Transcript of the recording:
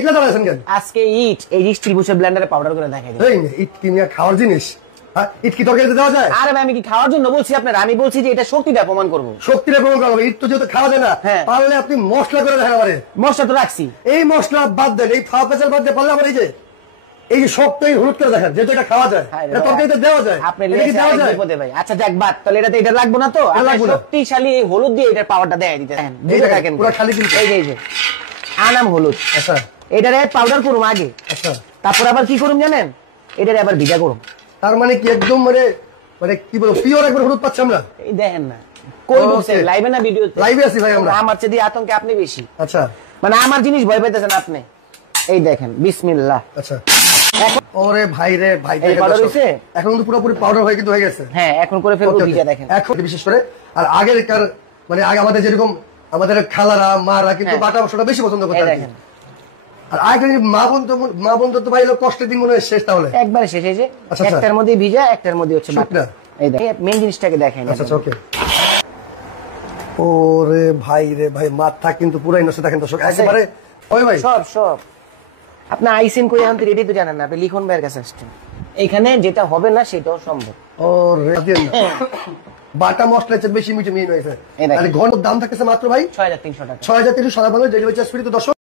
এগুলা দাঁড়াইছেন কেন? আজকে ইট এই ত্রিভুজের ব্লেন্ডারে পাউডার করে দেখাই দিই। এই ইট কি নিয়ে খাওয়ার জিনিস? হ্যাঁ, ইট কি তরকারিতে দেওয়া যায়? আরে ভাই আমি কি খাওয়ার জন্য বলছি আপনার? আমি বলছি যে এটা শক্তিটা প্রমাণ করব। শক্তির প্রমাণ করা হবে। ইট তো যেহেতু খাওয়া যায় না, পারলে আপনি মশলা করে দেখেন আমারে। মশলা তো রাখছি। এই মশলা বাদ দেন, এই ফাও পেঁচাল বাদ দিয়ে পারলে আমার এই যে শক্ত এই হলুদ করে দেখেন, যেহেতু এটা খাওয়া যায়, এটা তরকারিতে দেওয়া যায়। আপনি দেওয়া যায় ভাই। আচ্ছা যাক বাদ, তাহলে এটাতে এটা লাগবে না তো? আপনি শক্তিশালী এই হলুদ দিয়ে এটার পাওয়ারটা দেখাই দিতে দেন। দুটো দেখেন পুরো খালি কিন্তু এই যে আনাম হলুদ। আচ্ছা এটারে পাউডার করুম আগে। আচ্ছা তারপর আবার কি করুম জানেন? এটারে আবার ভিজা করুম। তার মানে কি একদম মানে কি বলবো, পিওর একবার হলুদ পাচ্ছি আমরা। এই দেখেন না, কই বলছেন লাইভে না ভিডিওতে? লাইভে আছি ভাই আমরা। আমার চেয়ে আতঙ্কে আপনি বেশি। আচ্ছা মানে আমার জিনিস ভয় পাইতেছেন আপনি। এই দেখেন বিসমিল্লাহ। আচ্ছা ওরে ভাই রে ভাই, এখন তো পুরোপুরি পাউডার হয়ে কিন্তু হয়ে গেছে। হ্যাঁ এখন করে ফেলবো ভিজা দেখেন। এখন বিশেষ করে আর আগেরকার মানে আগে আমাদের যেরকম আমাদের খালারা মারা কিন্তু বাটা মশলাটা বেশি পছন্দ করতে। দেখেন আর আগে মা বোন তো ভাই কষ্টের দিন মনে হয় শেষ। তাহলে একবারে শেষ হয়েছে। একটার মধ্যে ভিজা, একটার মধ্যে হচ্ছে বাটা। এই দেখেন মেইন জিনিসটাকে দেখেন। আচ্ছা ওকে। ওরে ভাই রে ভাই, মাথা কিন্তু পুরাই নষ্ট। দেখেন দর্শক একেবারে ওই ভাই সব আপনি আইসিন করে আনতে রেডি তো জানেন না, আপনি লিখন ভাইয়ের কাছে আসছেন। এখানে যেটা হবে না সেটাও সম্ভব। ওরে বাটা মশলা চেয়ে বেশি মিঠে মিন হয়েছে। ঘন্টার দাম থাকতেছে মাত্র ভাই ৬৩০০ টাকা। ৬৩০০ সারা বাংলা ডেলিভারি চার্জ ফ্রি। তো দর্শক